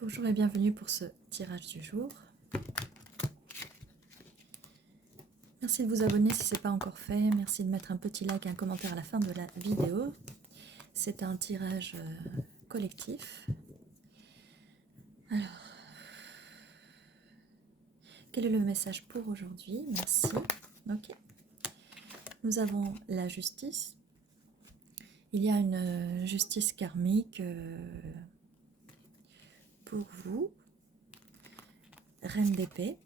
Bonjour et bienvenue pour ce tirage du jour. Merci de vous abonner si ce n'est pas encore fait. Merci de mettre un petit like et un commentaire à la fin de la vidéo. C'est un tirage collectif. Alors, quel est le message pour aujourd'hui? Merci. Ok. Nous avons la justice. Il y a une justice karmique pour vous. Reine d'épée.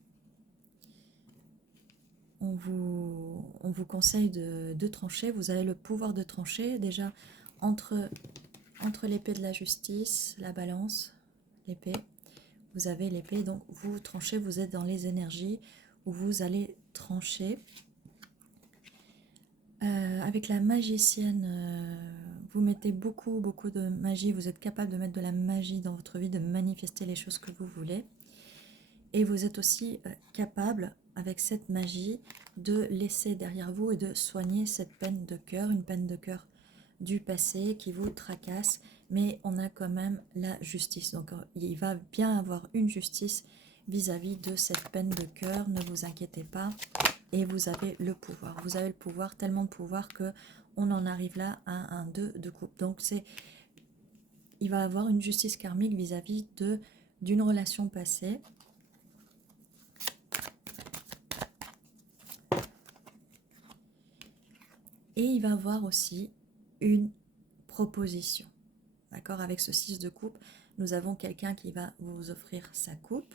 On vous conseille de trancher. Vous avez le pouvoir de trancher déjà entre l'épée de la justice, la balance, l'épée. Vous avez l'épée, donc vous tranchez, vous êtes dans les énergies où vous allez trancher. Avec la magicienne, vous mettez beaucoup de magie. Vous êtes capable de mettre de la magie dans votre vie, de manifester les choses que vous voulez. Et vous êtes aussi capable, avec cette magie, de laisser derrière vous et de soigner cette peine de cœur, une peine de cœur du passé qui vous tracasse, mais on a quand même la justice. Donc il va bien avoir une justice vis-à-vis de cette peine de cœur, ne vous inquiétez pas, et vous avez le pouvoir. Vous avez le pouvoir, tellement de pouvoir que on en arrive là à un 2 de coupe. Donc il va avoir une justice karmique vis-à-vis d'une relation passée. Et il va avoir aussi une proposition. D'accord? Avec ce 6 de coupe, nous avons quelqu'un qui va vous offrir sa coupe.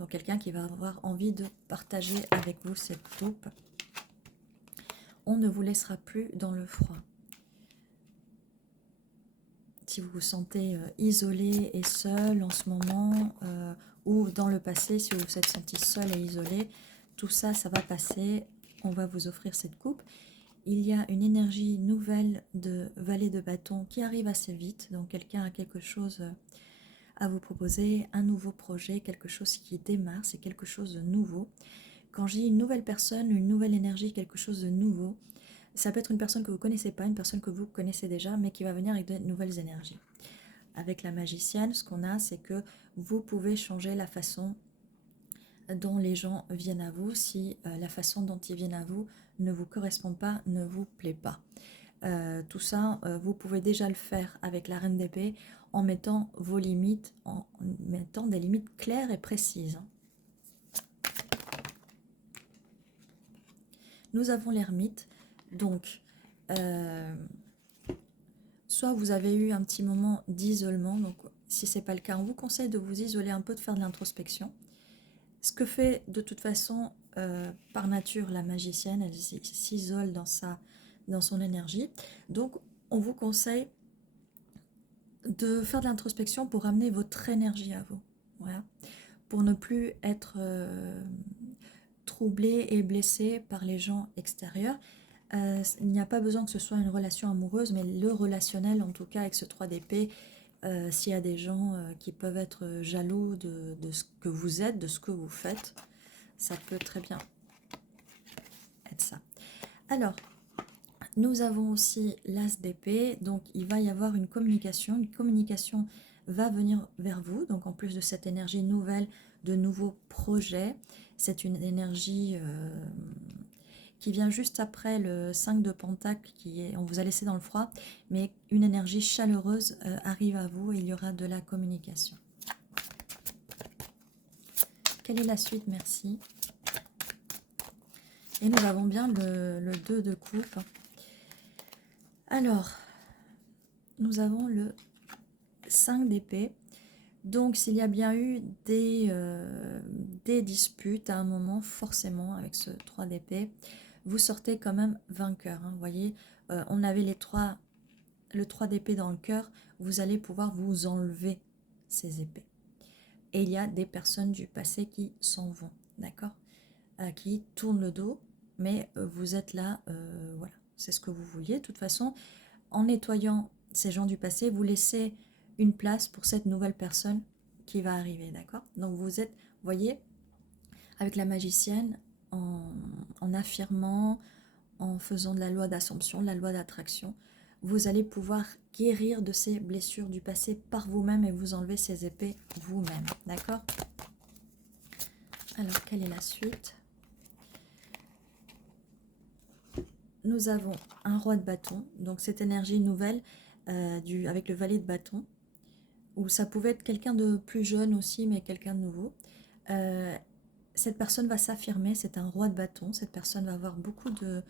Donc quelqu'un qui va avoir envie de partager avec vous cette coupe. On ne vous laissera plus dans le froid. Si vous vous sentez isolé et seul en ce moment, ou dans le passé, si vous vous êtes senti seul et isolé, tout ça, ça va passer. On va vous offrir cette coupe. Il y a une énergie nouvelle de valet de bâton qui arrive assez vite. Donc quelqu'un a quelque chose à vous proposer, un nouveau projet, quelque chose qui démarre, c'est quelque chose de nouveau. Quand je dis une nouvelle personne, une nouvelle énergie, quelque chose de nouveau, ça peut être une personne que vous ne connaissez pas, une personne que vous connaissez déjà, mais qui va venir avec de nouvelles énergies. Avec la magicienne, ce qu'on a, c'est que vous pouvez changer la façon dont les gens viennent à vous, si la façon dont ils viennent à vous ne vous correspond pas, ne vous plaît pas. Tout ça, vous pouvez déjà le faire avec la reine d'épée en mettant vos limites, en mettant des limites claires et précises. Nous avons l'ermite, donc soit vous avez eu un petit moment d'isolement, donc si ce n'est pas le cas, on vous conseille de vous isoler un peu, de faire de l'introspection. Ce que fait de toute façon par nature la magicienne, elle s'isole dans son énergie. Donc on vous conseille de faire de l'introspection pour amener votre énergie à vous. Voilà. Pour ne plus être troublé et blessé par les gens extérieurs. Il n'y a pas besoin que ce soit une relation amoureuse, mais le relationnel, en tout cas avec ce 3 d'épée, s'il y a des gens qui peuvent être jaloux de ce que vous êtes, de ce que vous faites, ça peut très bien être ça. Alors, nous avons aussi l'as d'épée, donc il va y avoir une communication va venir vers vous, donc en plus de cette énergie nouvelle, de nouveaux projets, c'est une énergie qui vient juste après le 5 de Pentacle, on vous a laissé dans le froid, mais une énergie chaleureuse arrive à vous et il y aura de la communication. Quelle est la suite? Merci. Et nous avons bien le 2 de coupe. Alors, nous avons le 5 d'épée. Donc, s'il y a bien eu des disputes à un moment, forcément, avec ce 3 d'épée, vous sortez quand même vainqueur. Hein, vous voyez, on avait le 3 d'épée dans le cœur, vous allez pouvoir vous enlever ces épées. Et il y a des personnes du passé qui s'en vont, d'accord, qui tournent le dos, mais vous êtes là, voilà, c'est ce que vous vouliez. De toute façon, en nettoyant ces gens du passé, vous laissez une place pour cette nouvelle personne qui va arriver, d'accord? Donc vous êtes, vous voyez, avec la magicienne, en affirmant, en faisant de la loi d'assomption, de la loi d'attraction, vous allez pouvoir guérir de ces blessures du passé par vous-même et vous enlever ces épées vous-même. D'accord? Alors, quelle est la suite? Nous avons un roi de bâton, donc cette énergie nouvelle avec le valet de bâton, ou ça pouvait être quelqu'un de plus jeune aussi, mais quelqu'un de nouveau. Cette personne va s'affirmer, c'est un roi de bâton, cette personne va avoir beaucoup de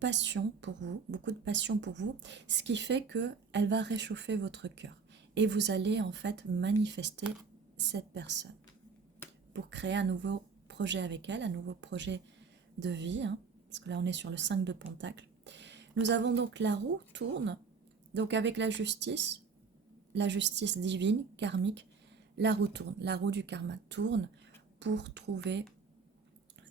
passion pour vous, beaucoup de passion pour vous, ce qui fait qu'elle va réchauffer votre cœur. Et vous allez en fait manifester cette personne pour créer un nouveau projet avec elle, un nouveau projet de vie, hein, parce que là on est sur le 5 de Pentacle. Nous avons donc la roue tourne, donc avec la justice divine, karmique, la roue tourne, la roue du karma tourne pour trouver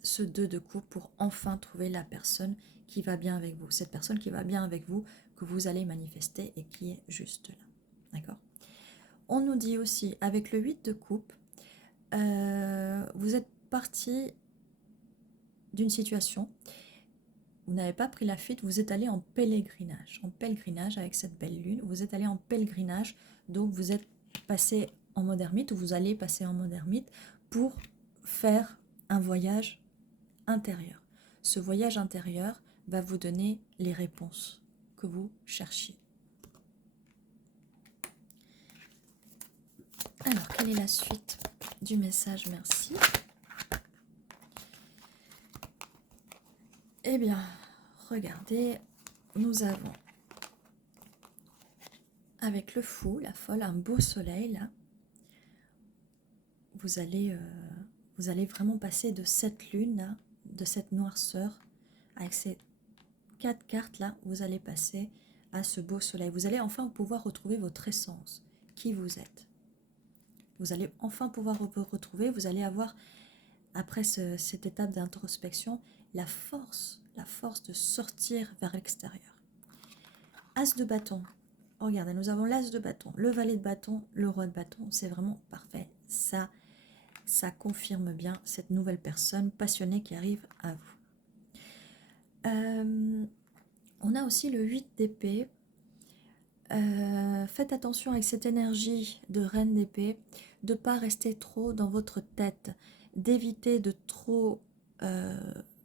ce 2 de coupe, pour enfin trouver la personne qui va bien avec vous, cette personne qui va bien avec vous, que vous allez manifester et qui est juste là. D'accord? On nous dit aussi, avec le 8 de coupe, vous êtes parti d'une situation, vous n'avez pas pris la fuite, vous êtes allé en pèlerinage avec cette belle lune, vous êtes allé en pèlerinage, donc vous êtes passé en mode ermite, ou vous allez passer en mode ermite pour faire un voyage intérieur. Ce voyage intérieur va vous donner les réponses que vous cherchiez. Alors, quelle est la suite du message? Merci. Eh bien, regardez, nous avons avec le fou, la folle, un beau soleil là. Vous allez vraiment passer de cette lune là, de cette noirceur, avec ces 4 cartes là, vous allez passer à ce beau soleil. Vous allez enfin pouvoir retrouver votre essence, qui vous êtes. Vous allez enfin pouvoir vous retrouver, vous allez avoir, après cette étape d'introspection, la force de sortir vers l'extérieur. As de bâton. Regardez, nous avons l'as de bâton, le valet de bâton, le roi de bâton. C'est vraiment parfait. Ça confirme bien cette nouvelle personne passionnée qui arrive à vous. On a aussi le 8 d'épée. Faites attention avec cette énergie de reine d'épée, de ne pas rester trop dans votre tête, d'éviter de trop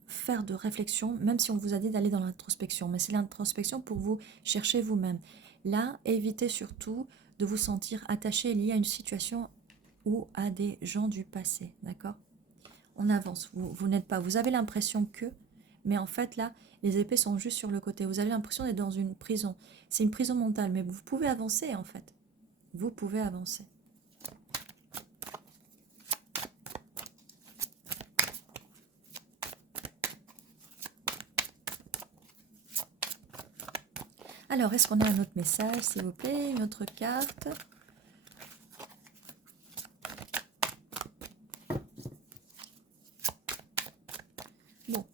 faire de réflexion, même si on vous a dit d'aller dans l'introspection, mais c'est l'introspection pour vous chercher vous-même. Là, évitez surtout de vous sentir attaché, lié à une situation ou à des gens du passé, d'accord? On avance, vous n'êtes pas, vous avez l'impression que, mais en fait là, les épées sont juste sur le côté. Vous avez l'impression d'être dans une prison. C'est une prison mentale, mais vous pouvez avancer en fait. Vous pouvez avancer. Alors, est-ce qu'on a un autre message, s'il vous plaît? Une autre carte? Bon,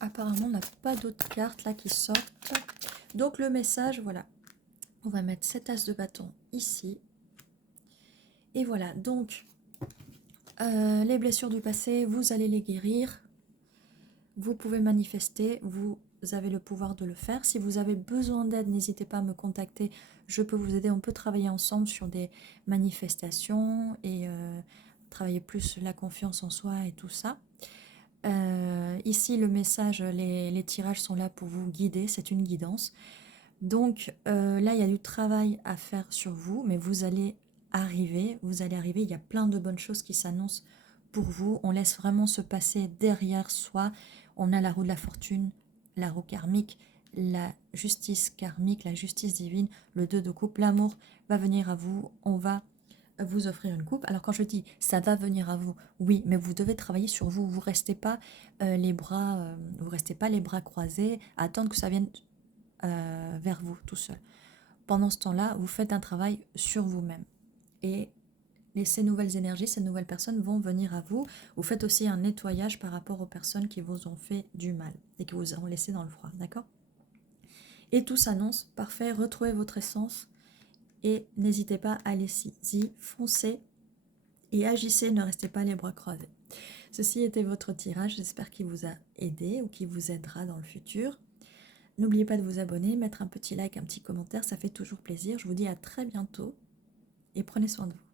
apparemment, on n'a pas d'autres cartes là qui sortent. Donc, le message, voilà. On va mettre cet as de bâton ici. Et voilà, donc, les blessures du passé, vous allez les guérir. Vous pouvez manifester, vous avez le pouvoir de le faire. Si vous avez besoin d'aide, n'hésitez pas à me contacter. Je peux vous aider, on peut travailler ensemble sur des manifestations et travailler plus la confiance en soi et tout ça. Ici, le message, les tirages sont là pour vous guider, c'est une guidance. Donc là, il y a du travail à faire sur vous, mais vous allez arriver, il y a plein de bonnes choses qui s'annoncent pour vous. On laisse vraiment se passer derrière soi. On a la roue de la fortune, la roue karmique, la justice karmique, la justice divine, le 2 de coupe. L'amour va venir à vous, on va vous offrir une coupe. Alors quand je dis ça va venir à vous, oui, mais vous devez travailler sur vous. Vous restez pas les bras croisés, à attendre que ça vienne vers vous tout seul. Pendant ce temps-là, vous faites un travail sur vous-même. Et ces nouvelles énergies, ces nouvelles personnes vont venir à vous. Vous faites aussi un nettoyage par rapport aux personnes qui vous ont fait du mal et qui vous ont laissé dans le froid, d'accord? Et tout s'annonce parfait, retrouvez votre essence et n'hésitez pas, allez-y, foncez et agissez, ne restez pas les bras croisés. Ceci était votre tirage, j'espère qu'il vous a aidé ou qu'il vous aidera dans le futur. N'oubliez pas de vous abonner, mettre un petit like, un petit commentaire, ça fait toujours plaisir. Je vous dis à très bientôt et prenez soin de vous.